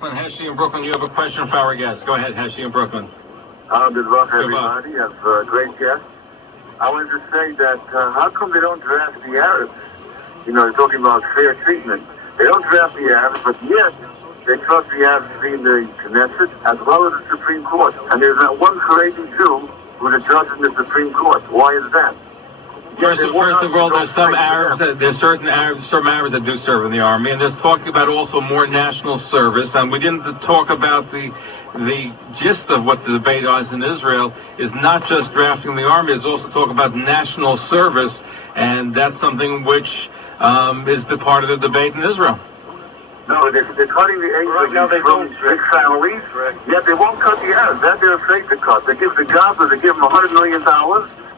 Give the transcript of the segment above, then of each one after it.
Heshi in Brooklyn, you have a question for our guest. Go ahead, Heshi in Brooklyn. Good luck, everybody. I have a great guest. I wanted to say that how come they don't draft the Arabs? You know, they're talking about fair treatment. They don't draft the Arabs, but yet they trust the Arabs to be in the Knesset as well as the Supreme Court. And there's not one Haredi Jew who's a judge in the Supreme Court. Why is that? First of all, there's some Arabs. There's some Arabs that do serve in the army, and there's talk about also more national service. And we didn't talk about the gist of what the debate is in Israel is not just drafting the army. There's also talk about national service, and that's something which is the part of the debate in Israel. No, they're cutting the age from 6 families, yet they won't cut the Arabs. That they're afraid to cut. They give the Gaza, they give them $100 million,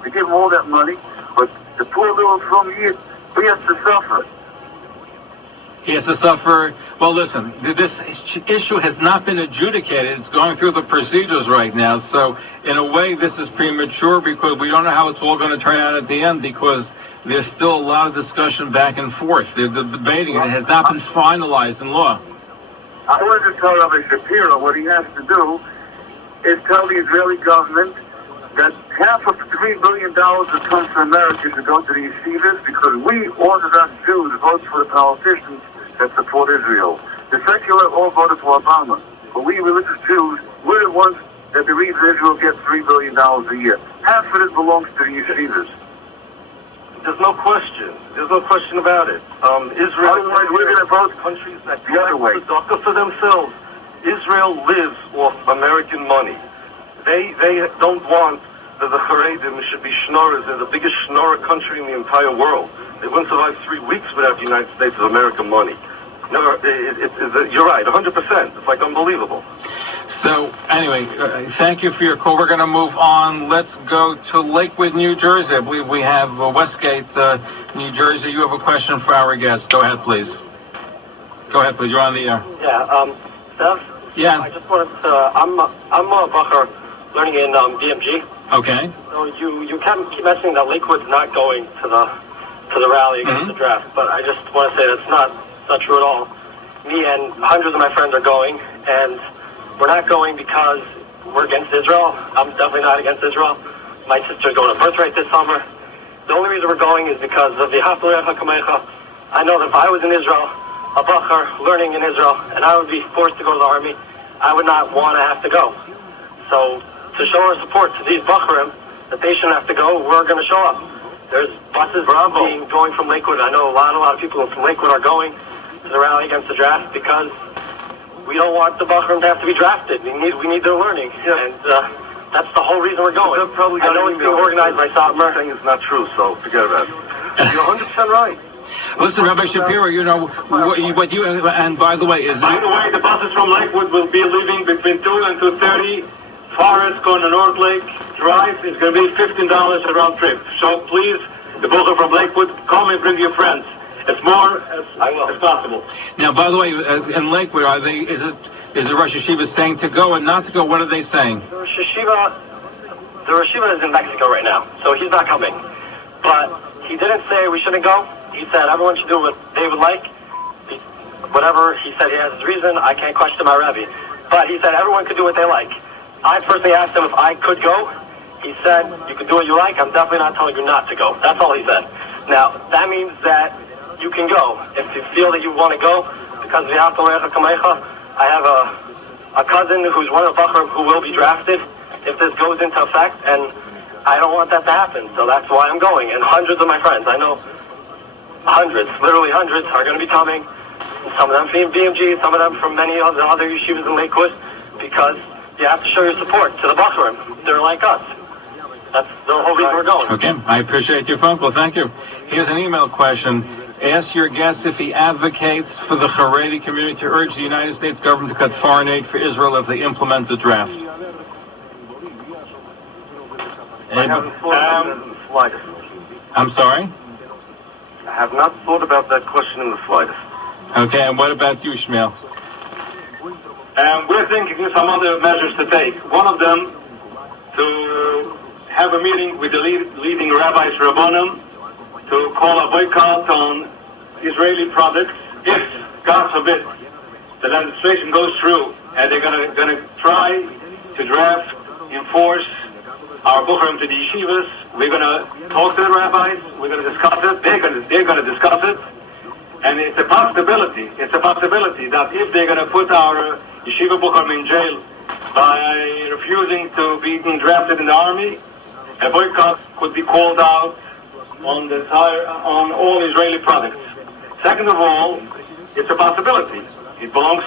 they give them all that money. But the poor little from he has to suffer. He has to suffer. Well, listen, this issue has not been adjudicated. It's going through the procedures right now. So, in a way, this is premature because we don't know how it's all going to turn out at the end because there's still a lot of discussion back and forth. They're debating it. It has not been finalized in law. I wanted to tell Rabbi Shapiro what he has to do is tell the Israeli government that half of $3 billion that comes from America should go to the yeshivas because we Orthodox Jews vote for the politicians that support Israel. The secular all voted for Obama. But we religious Jews, we're the ones that the reason Israel gets $3 billion a year. Half of it belongs to the yeshivas. There's no question. There's no question about it. Israel, otherwise, we're going to vote countries that the other way. For themselves. Israel lives off American money. They don't want that the Haredim should be schnorrers. They're the biggest schnorrer country in the entire world. They wouldn't survive 3 weeks without the United States of American money. Never, you're right, 100%. It's like unbelievable. So, anyway, thank you for your call. We're going to move on. Let's go to Lakewood, New Jersey. I believe we have Westgate, New Jersey. You have a question for our guest. Go ahead, please. Go ahead, please. You're on the air. Yeah, Steph? Yeah. I just wanted to, I'm a bacher learning in BMG. Okay. So you keep mentioning that Lakewood's not going to the rally against the draft, but I just want to say that's not true at all. Me and hundreds of my friends are going, and we're not going because we're against Israel. I'm definitely not against Israel. My sister's going to Birthright this summer. The only reason we're going is because of the Haflecha Kamecha. I know that if I was in Israel, a bacher learning in Israel, and I would be forced to go to the army, I would not want to have to go. So to show our support to these bacherim that they shouldn't have to go, we're going to show up. There's buses going from Lakewood. I know a lot of people from Lakewood are going to the rally against the draft because we don't want the bacherim to have to be drafted. We need their learning, and that's the whole reason we're going. I know it's being organized by Satmar. Saying it's not true, so forget about it. You're 100% right. Listen, Rabbi Shapiro, you know what you and by the way, By the way, the buses from Lakewood will be leaving between 2 and 2:30. Forest going to North Lake Drive is going to be $15 a round trip. So please, the bacher from Lakewood, come and bring your friends. As more as possible. Now, by the way, in Lakewood, is the Rosh Hashiva saying to go and not to go? What are they saying? The Rosh Hashiva is in Mexico right now, so he's not coming. But he didn't say we shouldn't go. He said everyone should do what they would like. Whatever he said, he has his reason. I can't question my Rebbe. But he said everyone could do what they like. I personally asked him if I could go. He said, you can do what you like. I'm definitely not telling you not to go. That's all he said. Now, that means that you can go. If you feel that you want to go, because of the Haflecha Kamecha, I have a cousin who's one of the bacher who will be drafted if this goes into effect, and I don't want that to happen. So that's why I'm going. And hundreds of my friends, I know hundreds, literally hundreds, are going to be coming. Some of them from BMG, some of them from many of the other yeshivas in Lakewood, because you have to show your support to the bacherim. They're like us. That's the whole reason we're going. Okay, I appreciate your phone call. Thank you. Here's an email question. Ask your guest if he advocates for the Haredi community to urge the United States government to cut foreign aid for Israel if they implement the draft. I haven't thought about that in the slightest. I'm sorry? I have not thought about that question in the slightest. Okay, and what about you, Shmuel? We're thinking of some other measures to take. One of them, to have a meeting with the leading rabbis, Rabbanim, to call a boycott on Israeli products if, God forbid, the legislation goes through and they're gonna try to draft, enforce our Bukhrim to the yeshivas, we're gonna talk to the rabbis, we're gonna discuss it, they're gonna discuss it, and it's a possibility that if they're gonna put our yeshiva Bukhrim in jail by refusing to be drafted in the army, a boycott could be called out on all Israeli products. Second of all, it's a possibility. It belongs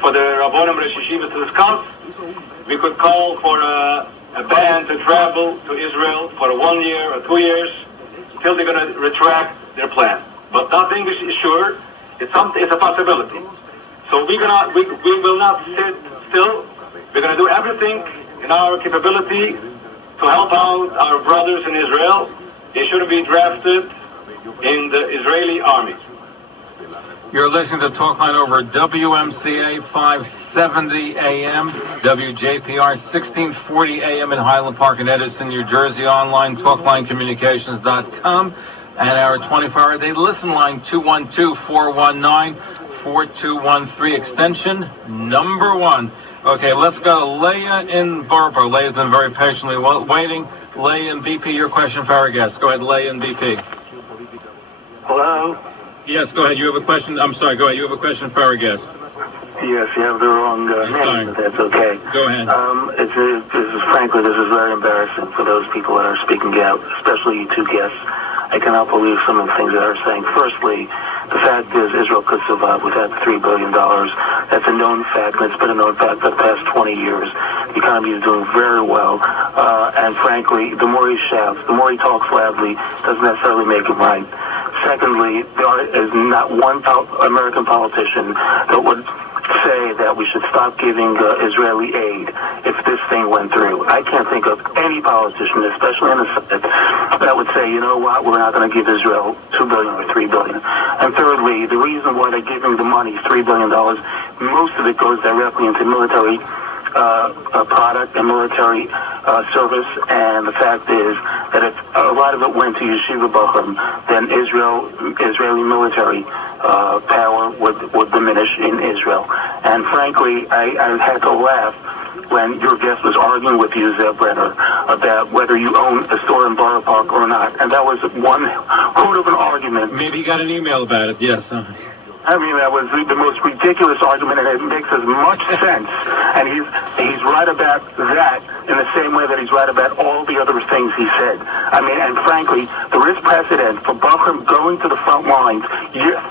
for the Rabbonim Rosh Yeshiva to discuss. We could call for a ban to travel to Israel for 1 year or 2 years till they're going to retract their plan. But nothing is sure. It's a possibility. So we will not sit still. We're going to do everything in our capability to help out our brothers in Israel. They shouldn't be drafted in the Israeli army. You're listening to Talkline over WMCA 570 AM, WJPR 1640 AM in Highland Park in Edison, New Jersey. Online, talklinecommunications.com. And our 24-hour day listen line, 212-419-4213, extension number 1. Okay, let's go to Leah in Borough. Leah's been very patiently waiting. Leah in BP, your question for our guest. Go ahead, Leah in BP. Hello? Yes, go ahead. You have a question? I'm sorry, go ahead. You have a question for our guest. Yes, you have the wrong name, but that's okay. Go ahead. Frankly, this is very embarrassing for those people that are speaking out, especially you two guests. I cannot believe some of the things that are saying. Firstly, the fact is Israel could survive without the $3 billion. That's a known fact, and it's been a known fact for the past 20 years. The economy is doing very well, and frankly, the more he shouts, the more he talks loudly, doesn't necessarily make it right. Secondly, there is not one American politician that would say that we should stop giving Israeli aid if this thing went through. I can't think of any politician, especially in the Senate, that would say, you know what, we're not going to give Israel $2 billion or $3 billion. And thirdly, the reason why they're giving the money, $3 billion, most of it goes directly into military product and military service, and the fact is that if a lot of it went to Yeshiva Bochum, then Israeli military power would diminish in Israel. And frankly, I had to laugh when your guest was arguing with you, Zev Brenner, about whether you own a store in Borough Park or not. And that was one hoot of an argument. Maybe you got an email about it, yes. I mean, that was the most ridiculous argument, and it makes as much sense. And he's right about that in the same way that he's right about all the other things he said. I mean, and frankly, there is precedent for Bochum going to the front lines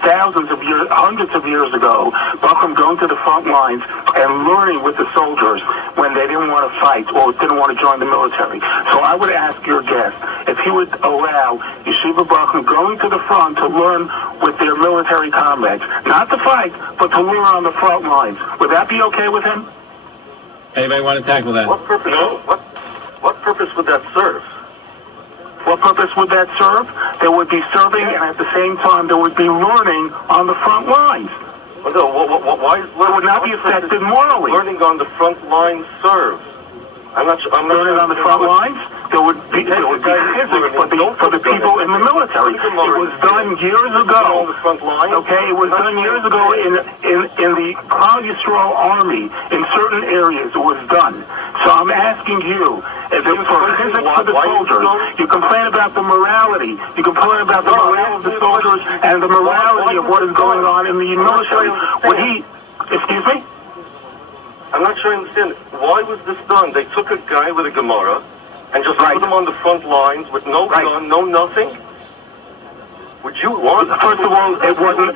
thousands of years, hundreds of years ago, Bochum going to the front lines and learning with the soldiers when they didn't want to fight or didn't want to join the military. So I would ask your guest if he would allow Yeshiva Bochum going to the front to learn with their military comrades. Not to fight, but to learn on the front lines. Would that be okay with him? Anybody want to tackle that? What purpose? No. What purpose would that serve? What purpose would that serve? They would be serving, and at the same time, they would be learning on the front lines. Well, no, why is it would not be affected morally. Learning on the front lines serve? I'm not learning on the front lines. There would be physics for the people in the military. It was done years ago. Okay, it was done years ago in the Klal Yisrael army in certain areas. It was done. So I'm asking you, if it was for physics for the soldiers, you complain about the morality. You complain about the morale of the soldiers and the morality of what is going on in the military. Would he? Excuse me? I'm not sure I understand. Why was this done? They took a guy with a Gemara and just put him on the front lines with no gun, no nothing? Would you want... First of all, it wasn't...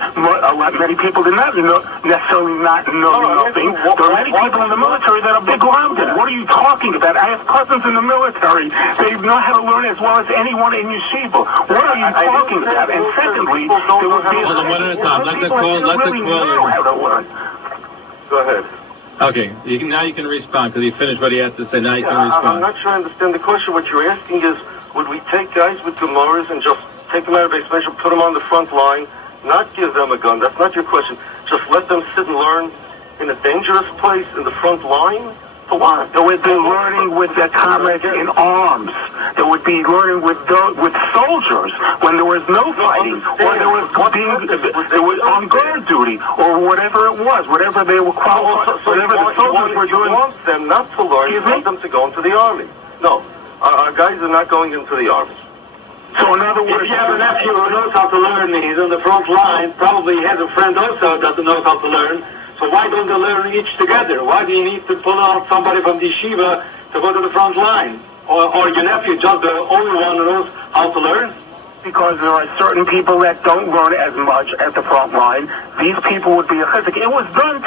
many people did not necessarily not know nothing. There are many people in the military that are big grounded. What are you talking about? I have cousins in the military. They know how to learn as well as anyone in yeshiva. What are you talking about? And secondly, there would be... Hold on, one at a time. Let the caller... Go ahead. Okay, now you can respond, because he finished what he had to say. Now you can respond. I'm not sure I understand the question. What you're asking is, would we take guys with Gemaras and just take them out of expansion, put them on the front line, not give them a gun? That's not your question. Just let them sit and learn in a dangerous place in the front line? For what? They would be learning with their comrades in arms. They would be learning with soldiers when there was no fighting, or they were on guard duty, or whatever it was, whatever they were qualified, whatever the soldiers were doing. You want them not to learn, you want them to go into the army. No, our guys are not going into the army. So in other words, if you have a nephew who knows how to learn, he's on the front line, probably he has a friend also who doesn't know how to learn. So why don't they learn each together? Why do you need to pull out somebody from the yeshiva to go to the front line? Or your nephew just the only one who knows how to learn? Because there are certain people that don't learn as much at the front line. These people would be a chizik. It was done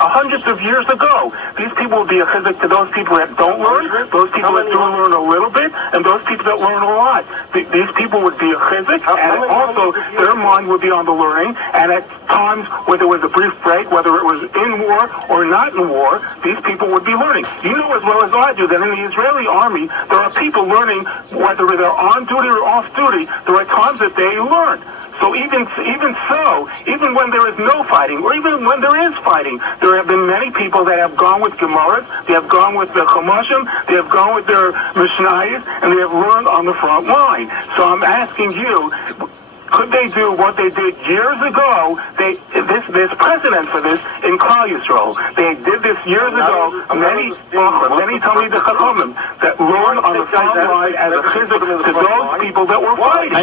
hundreds of years ago. These people would be a chizik to those people that don't learn, those people that do learn a little bit, and those people that learn a lot. These people would be a chizik, and also their mind would be on the learning, and at times, whether it was a brief break, whether it was in war or not in war, these people would be learning. You know as well as I do that in the Israeli army, there are people learning whether they're on duty or off duty. There are times that they learn. So even when there is no fighting, or even when there is fighting, there have been many people that have gone with Gemaras, they have gone with the Chumashim, they have gone with their Mishnayos, and they have learned on the front line. So I'm asking you, could they do what they did years ago? There's precedent for this in Klal Yisrael. They did this years ago. Many Talmidei Chachamim that learned on the front line as a chizik to those people that were fighting.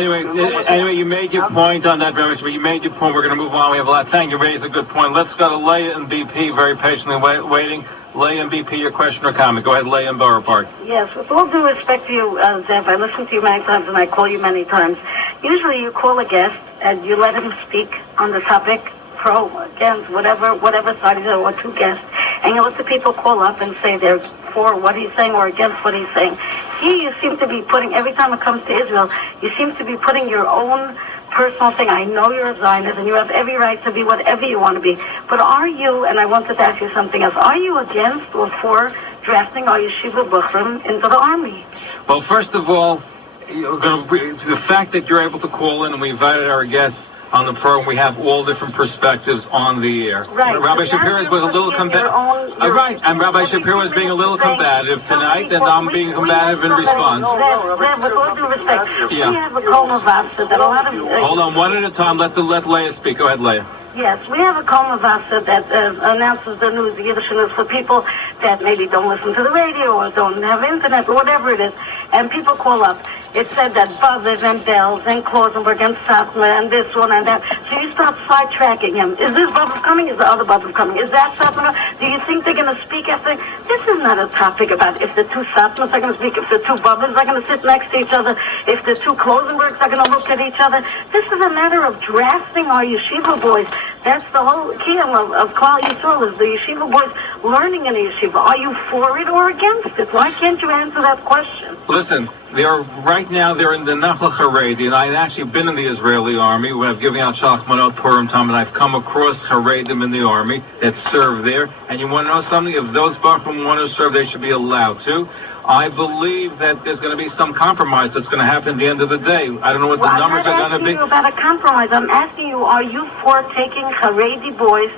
Anyway, you made your point on that very much, but you made your point. We're going to move on. We have a lot. Thank you. Raised a good point. Let's go to Leah and BP, very patiently waiting. Leah and BP, your question or comment. Go ahead, Leah and Borough Park. Yes, with all due respect to you, Zev, I listen to you many times and I call you many times. Usually you call a guest and you let him speak on the topic, pro, against, whatever side he's on, or two guests, and you let the people call up and say they're for what he's saying or against what he's saying. Here you seem to be putting, every time it comes to Israel, you seem to be putting your own personal thing. I know you're a Zionist and you have every right to be whatever you want to be, but are you, and I wanted to ask you something else, are you against or for drafting our yeshiva buchrim into the army? Well, first of all, the fact that you're able to call in and we invited our guests on the program, we have all different perspectives on the air. Right. Rabbi Shapiro was a little combative. Right, and Rabbi Shapiro was being a little combative tonight, and I'm being combative in response. With all due respect, we have a Kol Mavasa that a lot of... Hold on, one at a time. Let Leah speak. Go ahead, Leah. Yes, we have a Kol Mavasa that announces the news, the Yiddish news, for people that maybe don't listen to the radio or don't have internet or whatever it is, and people call up. It said that buzzers and bells and Klausenberg and Satmar and this one and that. So you start sidetracking him. Is this bubble coming? Is the other bubble coming? Is that Satmar? Do you think they're going to speak after? This is not a topic about if the two Satmars are going to speak, if the two bubbers are going to sit next to each other, if the two Klausenbergs are going to look at each other. This is a matter of drafting our yeshiva boys. That's the whole key of Klal Yisrael, is the yeshiva boys learning in the yeshiva. Are you for it or against it? Why can't you answer that question? Listen, right now they're in the Nachal Haredi, and I've actually been in the Israeli army when I've given out Shachmanot Purim Tam, and I've come across Haredim in the army that serve there. And you want to know something? If those Bachrim want to serve, they should be allowed to. I believe that there's going to be some compromise that's going to happen at the end of the day. I don't know what the numbers are going to be. I'm not asking you about a compromise. I'm asking you, are you for taking Haredi boys,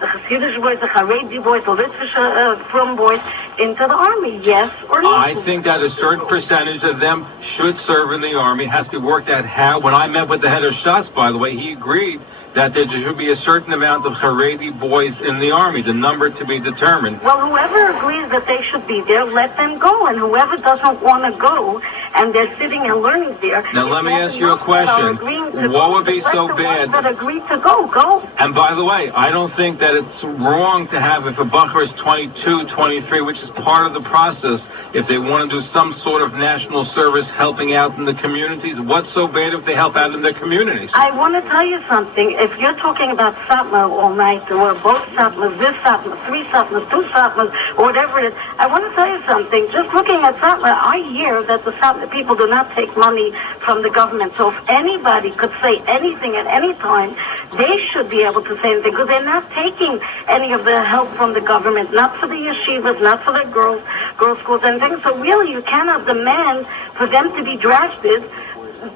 the Hasidic boys, the Haredi boys, the Litvish from boys into the army, yes or no? I think that a certain percentage of them should serve in the army. It has to be worked out how. When I met with the head of Shas, by the way, he agreed that there should be a certain amount of Haredi boys in the army, the number to be determined. Well, whoever agrees that they should be there, let them go. And whoever doesn't want to go, and they're sitting and learning there... Now, let me ask you a question. What would be so bad... that agree to go. And by the way, I don't think that it's wrong to have, if a bacher is 22, 23, which is part of the process, if they want to do some sort of national service helping out in the communities, what's so bad if they help out in their communities? I want to tell you something. If you're talking about Satmar all night, or both Satmars, this Satmar, three Satmars, two Satmars, or whatever it is, I want to tell you something. Just looking at Satmar, I hear that the Satmar people do not take money from the government. So if anybody could say anything at any time, they should be able to say anything, because they're not taking any of the help from the government, not for the yeshivas, not for the girls schools, anything. So really, you cannot demand for them to be drafted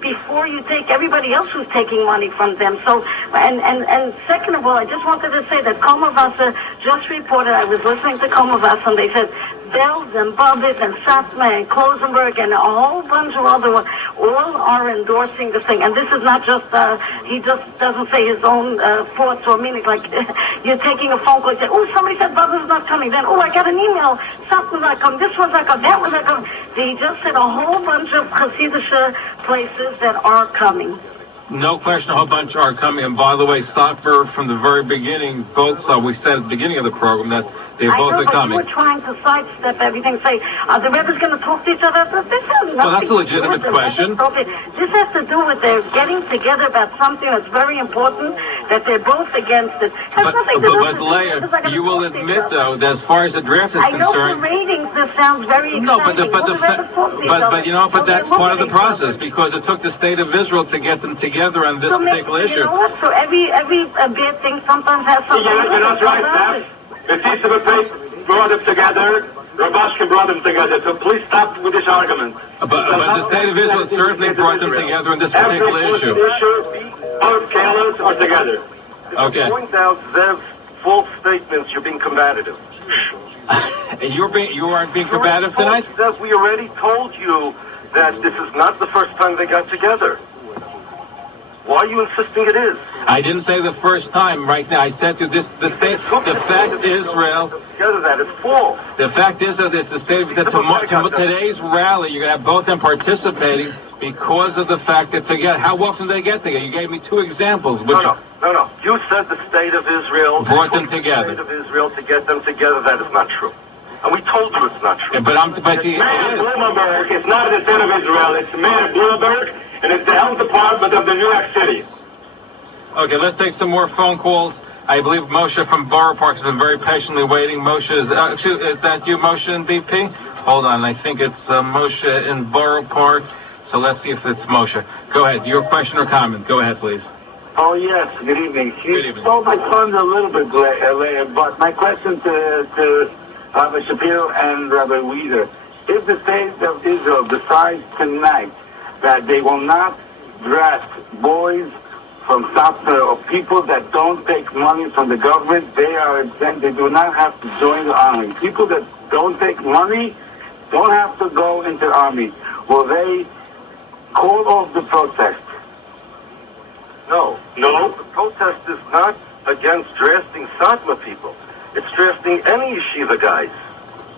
before you take everybody else who's taking money from them. So, and second of all, I just wanted to say that Kol Mavasa just reported, I was listening to Komovas, and they said Belz and Bobbitt and Satma and Klosenberg and a whole bunch of other ones all are endorsing this thing. And this is not just, he just doesn't say his own thoughts or meanings. Like, you're taking a phone call and say, oh, somebody said Bobbitt's not coming. Then, oh, I got an email. Satma's not coming. This one's not coming. That one's not coming. He just said a whole bunch of Hasidic places that are coming. No question, a whole bunch are coming. And by the way, Stockberg, from the very beginning, both we said at the beginning of the program that they both are coming. You were trying to sidestep everything, say, are the Rebbe's going to talk to each other? This has nothing well, that's a legitimate to do with question. This has to do with their getting together about something that's very important, that they're both against it. But Leah, you will admit, though, that as far as the draft is concerned... I know concerned... for ratings this sounds very exciting. No, but you know, but that's part of the process, because it took the state of Israel to get them together on this particular issue. You know what? So every bad thing sometimes has something... You're not right, Steph. The Tisha brought them together. Rabashkin brought them together. So please stop with this argument. But the state of Israel certainly brought them together on this particular issue. Both scholars are together. Okay. Point out Zev's false statements. You're being combative. You aren't being combative tonight? Zev, we already told you that this is not the first time they got together. Why are you insisting it is? I didn't say the first time right now. I said to this, the fact Israel... Together, that is false. The fact is that the state that today's rally, you're going to have both them participating because of the fact that together, how often do they get together? You gave me two examples. Which No. You said the state of Israel... Brought them together. The state of Israel to get them together, that is not true. And we told you it's not true. Yeah, but Mayor Bloomberg is not the state of Israel. It's Mayor Bloomberg, and it's the health department of the New York City. Okay, let's take some more phone calls. I believe Moshe from Borough Park has been very patiently waiting. Moshe, is that you, Moshe in BP? Hold on, I think it's Moshe in Borough Park. So let's see if it's Moshe. Go ahead, your question or comment. Go ahead, please. Oh, yes, good evening. Good evening. Stole my thunder a little bit later, but my question to Rabbi Shapiro and Rabbi Weider, if the state of Israel decides tonight that they will not draft boys from Sapna or people that don't take money from the government, they do not have to join the army. People that don't take money don't have to go into the army. Will they call off the protest? No. The protest is not against drafting Satma people. It's drafting any yeshiva guys.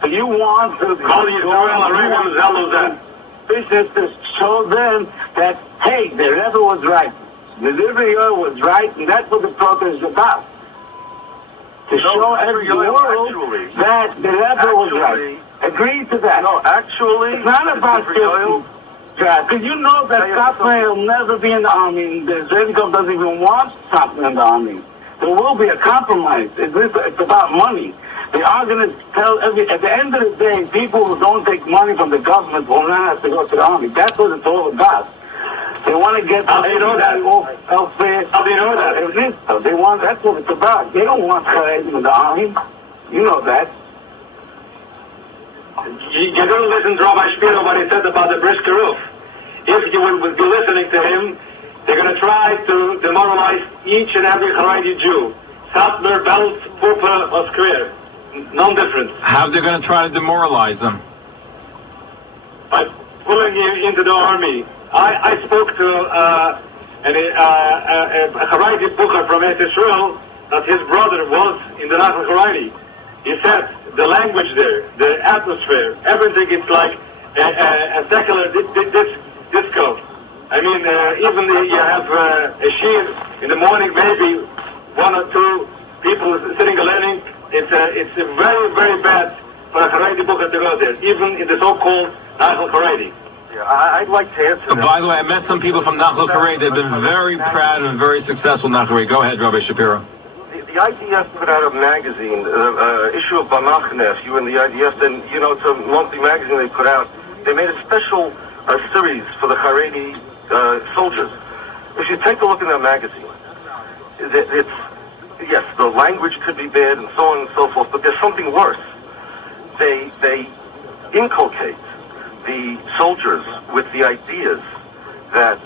So you want to call the business to show them that, hey, the Rebbe was right. The Rebbe was right, and that's what the protest is about. To show every world that the Rebbe was right. Agree to that. No, actually... It's not about because you know that Satmar will never be in the army, and the Israeli government doesn't even want Satmar in the army. There will be a compromise. It's about money. They are going to tell at the end of the day, people who don't take money from the government will not have to go to the army. That's what it's all about. They want to get everybody off welfare. How do you know that? They want, that's what it's about. They don't want Charedim in the army. You know that. You don't listen to Rabbi Shapiro what he said about the brisker roof. If you would be listening to him, they're going to try to demoralize each and every Haredi Jew. Satmar, Belz, Pupa, or Skrir. No difference. How are they going to try to demoralize them? By pulling you into the army. I spoke to a Haredi Pucha from Eretz Israel that his brother was in the Nachal Haredi. He said the language there, the atmosphere, everything is like a secular disco. I mean, even you have a shiur in the morning, maybe one or two people sitting and learning. It's very, very bad for a Haredi Bucha to go there, even in the so-called Nachal Haredi. Yeah, I'd like to answer that. By the way, I met some people from Nachal Haredi. They've been very proud and very successful in Nachal Haredi. Go ahead, Rabbi Shapiro. The IDF put out a magazine, issue of Bamachnef, you and the IDF, and, it's a monthly magazine they put out. They made a special series for the Haredi soldiers. If you take a look in that magazine, yes, the language could be bad and so on and so forth, but there's something worse. They inculcate the soldiers with the ideas that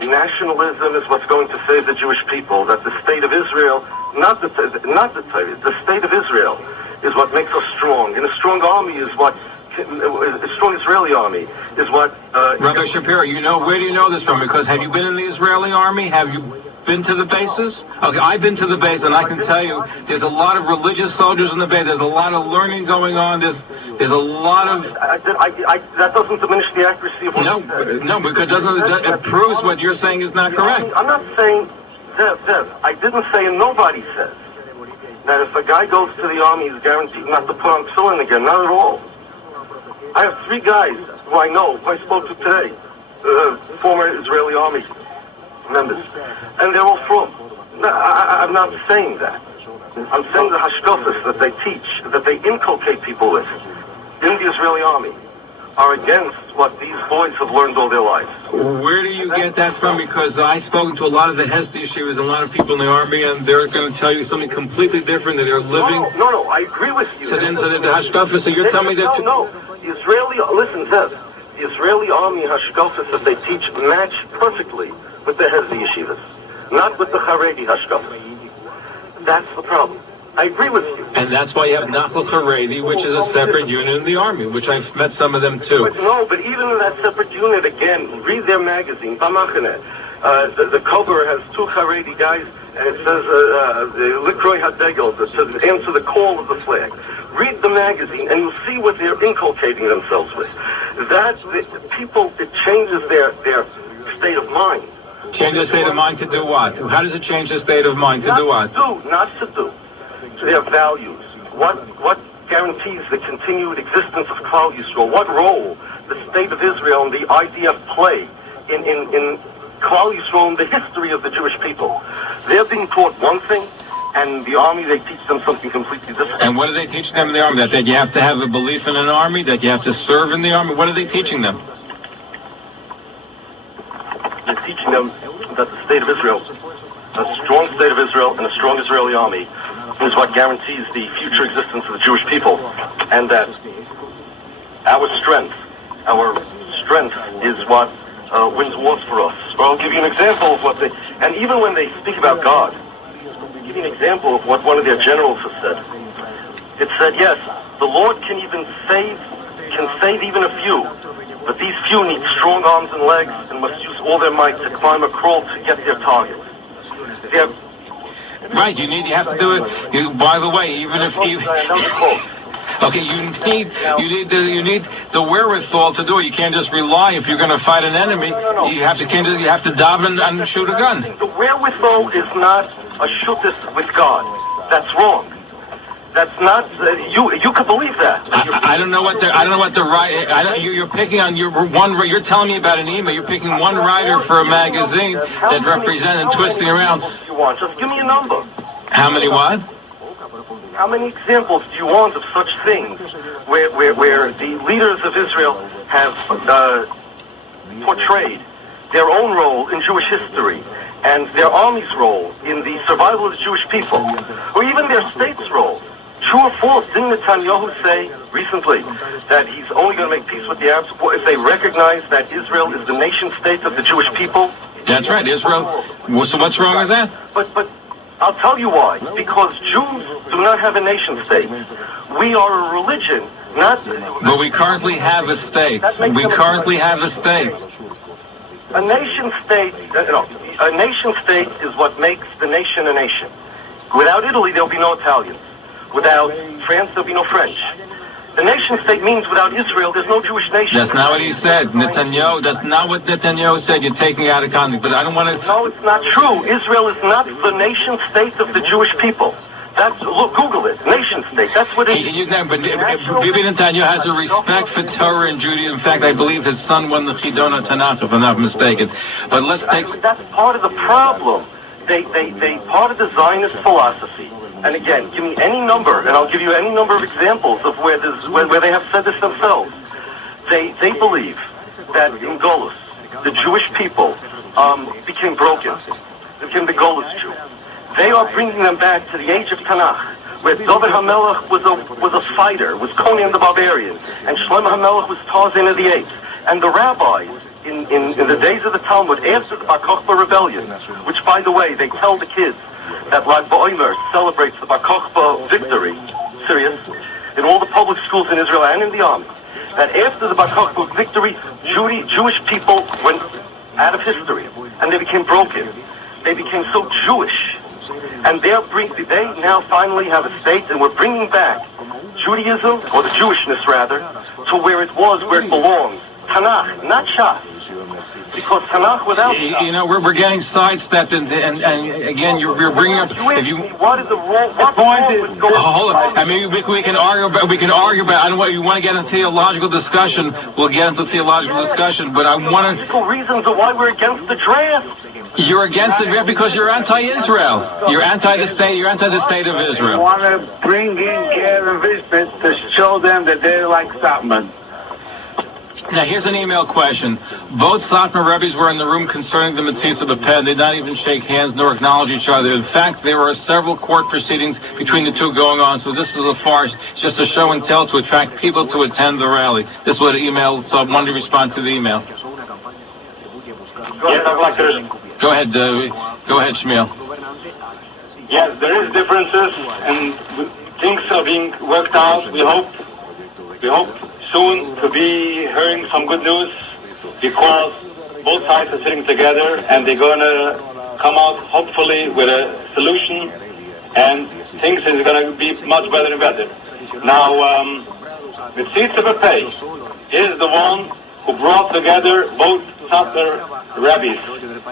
nationalism is what's going to save the Jewish people, that the state of Israel not the Torah. The state of Israel is what makes us strong, and a strong army is what. A strong Israeli army is what. Rabbi Shapiro, where do you know this from? Because have you been in the Israeli army? Have you been to the bases? Okay, I've been to the base, and I can tell you, there's a lot of religious soldiers in the base. There's a lot of learning going on. There's a lot of. That doesn't diminish the accuracy of what you said. No, because it proves what you're saying is not correct. I'm not saying, Zev, I didn't say, and nobody says, that if a guy goes to the army, he's guaranteed not to put on tefillin again. Not at all. I have 3 guys who I know, who I spoke to today, former Israeli army members, and they're all from. I'm not saying that. I'm saying the hashkafas that they teach, that they inculcate people with in the Israeli army, are against what these boys have learned all their lives. Where do you get that from? Because I've spoken to a lot of the Hesed yeshivas and a lot of people in the army, and they're going to tell you something completely different, that they're living. No, I agree with you. So the hashkafas, so you're telling me that. No. Listen, Zev, the Israeli army hashkafas that they teach match perfectly with the Hesed yeshivas, not with the Haredi hashkafas. That's the problem. I agree with you. And that's why you have Nachal Haredi, which is a separate unit in the army, which I've met some of them too. But even in that separate unit, again, read their magazine, Bamachane. The cover has 2 Haredi guys, and it says, Likroy HaDegel, that says, answer the call of the flag. Read the magazine, and you'll see what they're inculcating themselves with. It changes their state of mind. Change the state of mind to do what? How does it change the state of mind to do what? Not to do. Their values. What guarantees the continued existence of Klal Yisrael? What role the state of Israel and the IDF play in Klal Yisrael and the history of the Jewish people? They're being taught one thing, and the army, they teach them something completely different. And what do they teach them in the army? That you have to have a belief in an army? That you have to serve in the army? What are they teaching them? They're teaching them that the state of Israel, a strong state of Israel and a strong Israeli army, is what guarantees the future existence of the Jewish people, and that our strength is what wins wars for us. Well, I'll give you an example of and even when they speak about God, I'll give you an example of what one of their generals has said. It said, yes, the Lord can save even a few, but these few need strong arms and legs and must use all their might to climb or crawl to get their target. Right, you have to do it. By the way, even if you need the wherewithal to do it. You can't just rely. If you're going to fight an enemy, you have to daven and shoot a gun. The wherewithal is not a shootis with God. That's wrong. That's not you could believe that. I don't know what the right. You're picking on your one. You're telling me about an email. You're picking one writer for a magazine that represents and twisting around. You want? Just give me a number. How many what? How many examples do you want of such things where the leaders of Israel have portrayed their own role in Jewish history and their army's role in the survival of the Jewish people, or even their state's role? True or false, didn't Netanyahu say recently that he's only going to make peace with the Arabs if they recognize that Israel is the nation-state of the Jewish people? That's right, Israel. So what's wrong with that? But I'll tell you why. Because Jews do not have a nation-state. We are a religion, not... But we currently have a state. We currently have a state. A nation-state is what makes the nation a nation. Without Italy, there'll be no Italians. Without France, there'll be no French. The nation-state means without Israel, there's no Jewish nation. That's not what he said. Netanyahu, that's not what Netanyahu said. You're taking it out of context. But I don't want to... No, it's not true. Israel is not the nation-state of the Jewish people. Look, Google it. Nation-state. That's what it is. But Bibi Netanyahu has a respect for Torah and Judaism. In fact, I believe his son won the Chidon Tanakh, if I'm not mistaken. But let's take... That's part of the problem. They part of the Zionist philosophy. And again, give me any number, and I'll give you any number of examples of where they have said this themselves. They believe that in Golus, the Jewish people became broken. They became the Golus Jew. They are bringing them back to the age of Tanakh, where David HaMelech was a fighter, was Conan the Barbarian, and Shlomo HaMelech was Tarzan of the Apes. And the rabbis in the days of the Talmud, after the Bar Kokhba rebellion, which, by the way, they tell the kids, that Lag BaOmer celebrates the Bar Kokhba victory, serious, in all the public schools in Israel and in the army, that after the Bar Kokhba victory, Jewish people went out of history, and they became broken. They became so Jewish. And they now finally have a state, and we're bringing back Judaism, or the Jewishness rather, to where it was, where it belongs. Tanakh, not Shas. Because Tanakh without Shas. You know, we're getting sidestepped, and again, you're bringing up. What is the role? What point is going on? Hold on. I mean, we can argue about. I don't want you want to get into theological discussion. We'll get into theological discussion, but I want to. Reasons of why we're against the draft. You're against the draft because you're anti-Israel. You're anti the state. You're anti the state of Israel. You want to bring in Ger and Vishpet to show them that they're like Satmar. Now, here's an email question. Both Satmar Rebbe's were in the room concerning the Matzitza B'Peh. They did not even shake hands nor acknowledge each other. In fact, there were several court proceedings between the two going on, so this is a farce. It's just a show and tell to attract people to attend the rally. This is what an email, so I wanted to respond to the email. Yes, I'd like to... Go ahead, Shmuel. Yes, there is differences, and things are being worked out. We hope soon to be hearing some good news, because both sides are sitting together and they're going to come out hopefully with a solution, and things is going to be much better and better. Now, Matzitza B'Peh is the one who brought together both Satmar Rebbe's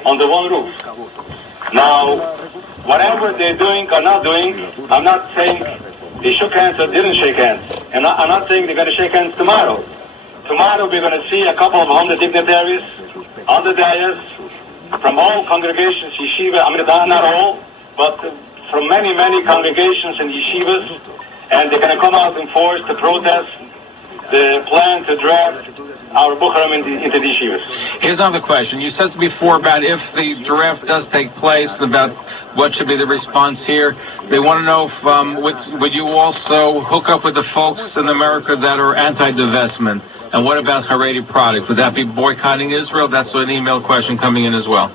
on the one roof. Now, whatever they're doing or not doing, I'm not saying they shook hands or didn't shake hands. And I'm not saying they're going to shake hands tomorrow. Tomorrow we're going to see a couple of 100 dignitaries on the dais from all congregations, yeshiva, I mean not all, but from many, many congregations and yeshivas, and they're going to come out in force to protest the plan to draft our Bukharim into the yeshivas. Here's another question. You said before about if the draft does take place, about what should be the response here. They want to know if would you also hook up with the folks in America that are anti-divestment? And what about Haredi product? Would that be boycotting Israel? That's an email question coming in as well.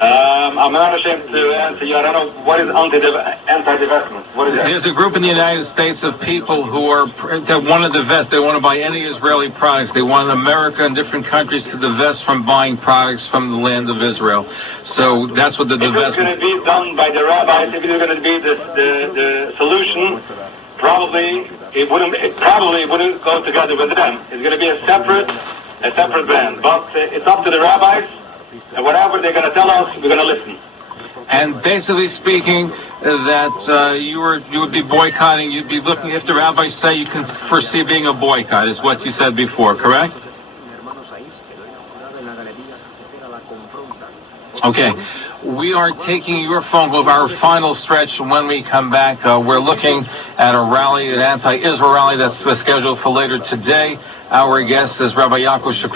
I'm not ashamed to answer you. I don't know what is anti-divestment. What is that? There's a group in the United States of people that want to divest. They want to buy any Israeli products. They want America and different countries to divest from buying products from the land of Israel. So that's what the divestment. If it's going to be done by the rabbis, if it's going to be the solution, probably it wouldn't go together with them. It's going to be a separate band. But it's up to the rabbis. And whatever they're going to tell us, we're going to listen. And basically speaking, that you would be boycotting, you'd be looking, if the rabbis say you can foresee being a boycott, is what you said before, correct? Okay. We are taking your phone call, our final stretch. When we come back, we're looking at a rally, an anti-Israel rally that's scheduled for later today. Our guest is Rabbi Yaakov Shapiro.